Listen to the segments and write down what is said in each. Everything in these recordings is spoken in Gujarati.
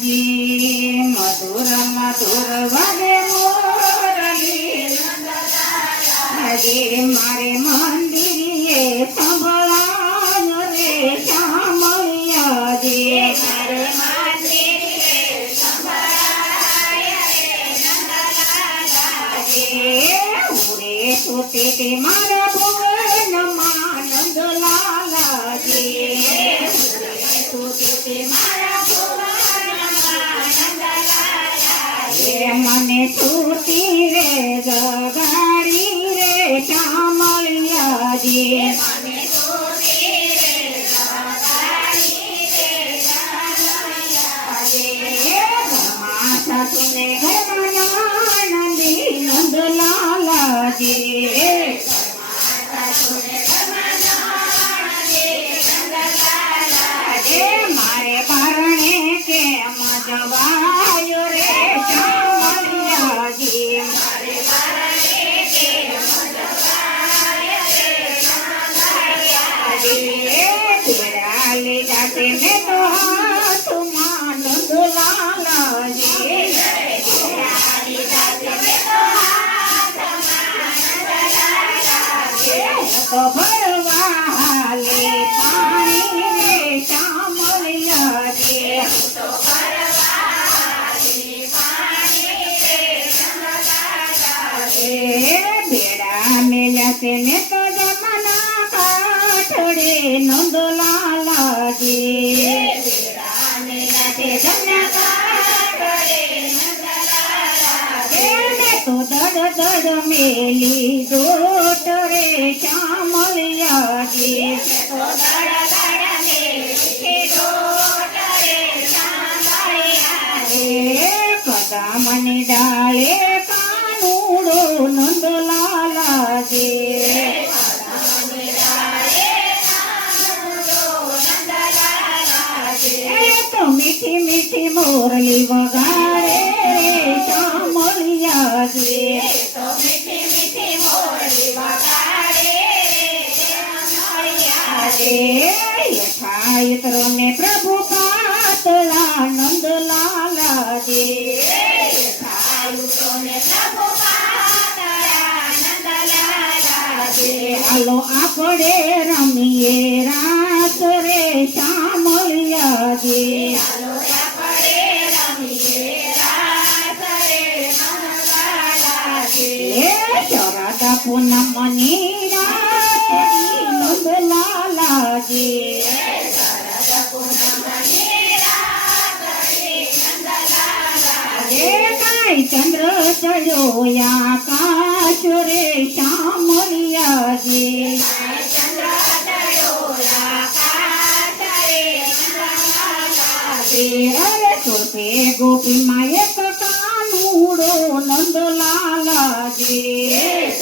જી મધુર મધુર વાગે મોરલી નંદલાલાજી મારે મંદિરે સંભળાય રે શામળિયાજી મારે મંદિરે સંભળાય રે નંદલાલાજી ઉરે સુતે તે મારા ભુવનમાં નંદલાલાજી મને છૂટી રે જગાડી રે શામળિયાજી મને છૂટી રે જગાડી રે શામળિયાજી ઘરમાં સાસુને ઘરમાં નંદી નંદલાલાજી ઘરમાં સાસુને ઘરમાં નંદી નંદલાલાજી મારે પરણે કેમ જવાયો રે मैं तो हाथ मान दुलाला जी तो भरवाले पानी रे शामळियाजी तो भरवाले पानी रे शामळियाजी बेड़ा मेला से ने तो जमाना काठड़े नंदलालाजी तो दड़ दड़ मेली दोट रे शामळियाजी तो दड़ दड़ मेली दोट रे शामळियाजी कदमनी डाळे कानूडो नंदलालाजी कदमनी डाळे कानूडो नंदलालाजी तो मीठी मीठी मोरली वगाड़े रे शामळियाजी तो मीठी मीठी मोरली वगाड़े रे शामळियाजी यथायत्रो ने प्रभु पातळा नंदलालाजी यथायत्रो ने प्रभु पातळा नंदलालाजी हालो आपणे रमीए रास रे शामळियाजी हालो आपणे रमीए रास रे नंदलालाजी शरद पूनमनी रात नंदलालाजी शरद पूनमनी रात रे नंदलालाजी काय चंद्र चढ्यो आकाश रे शामळियाजी काय चंद्र चढ्यो आकाश रे नंदलालाजी अरे सोपे गोपी माये कानूडो नंदलालाजी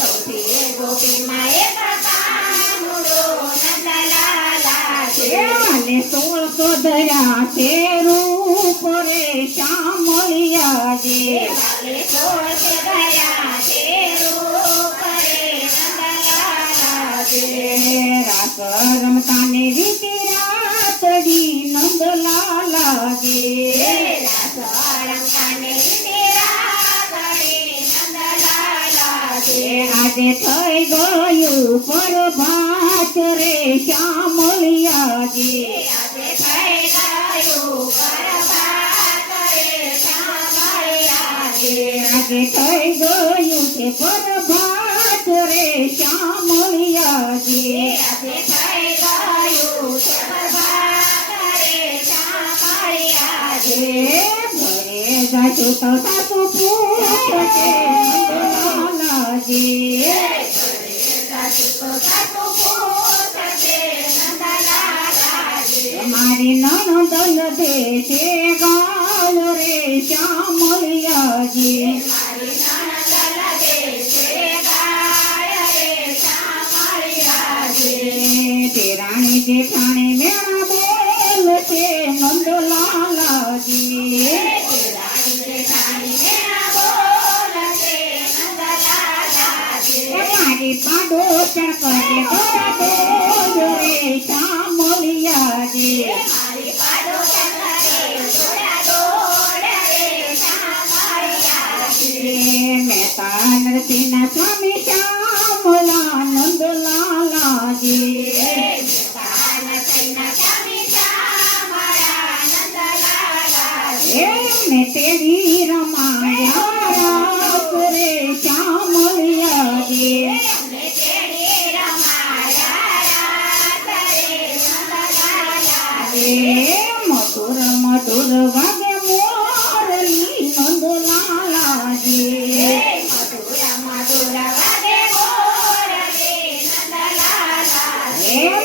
सोपे गोपी माये कानूडो नंदलालाजी અને 16 દયા છે રૂપ રે શામળિયાજી અને 16 દયા છે રૂપ રે નંદલાલાજી રાસ રમતાને વીતી રાતડી નંદલાલાજી રાસ રમતાને વીતી રાતડી નંદલાલાજી આજે થઈ ગયું પ્રભાત રે શામળિયાજી આજે થઈ ગયું પ્રભાત રે શામળિયાજી આજે થઈ ગયું છે પ્રભાત રે શામળિયાજી આજે થઈ ગયું છે પ્રભાત રે શામળિયાજી ઘરે જાશું તો સાસુ પૂછશે નંદલાલાજી ઘરે જાશું તો સાસુ પૂછશે નંદલાલાજી મારી નણંદ દેશે ગાળ રે શામળિયાજી મારી નણંદ દેશે ગાળ રે શામળિયાજી તેરાણી જેઠાણી મેળા બોલશે નંદલાલાજી તેરાણી જેઠાણી મેળા બોલશે નંદલાલાજી મારી પાડો ચણપરે દોડો રે શામળિયાજી મારી પાડો ચણપરે દોડો તેડી રમાયા રાસ રે શામળિયા રે મધુર મધુર વાગે મોરલી નંદલાલા રે મધુર મધુર વાગે મોરલી નંદલાલા રે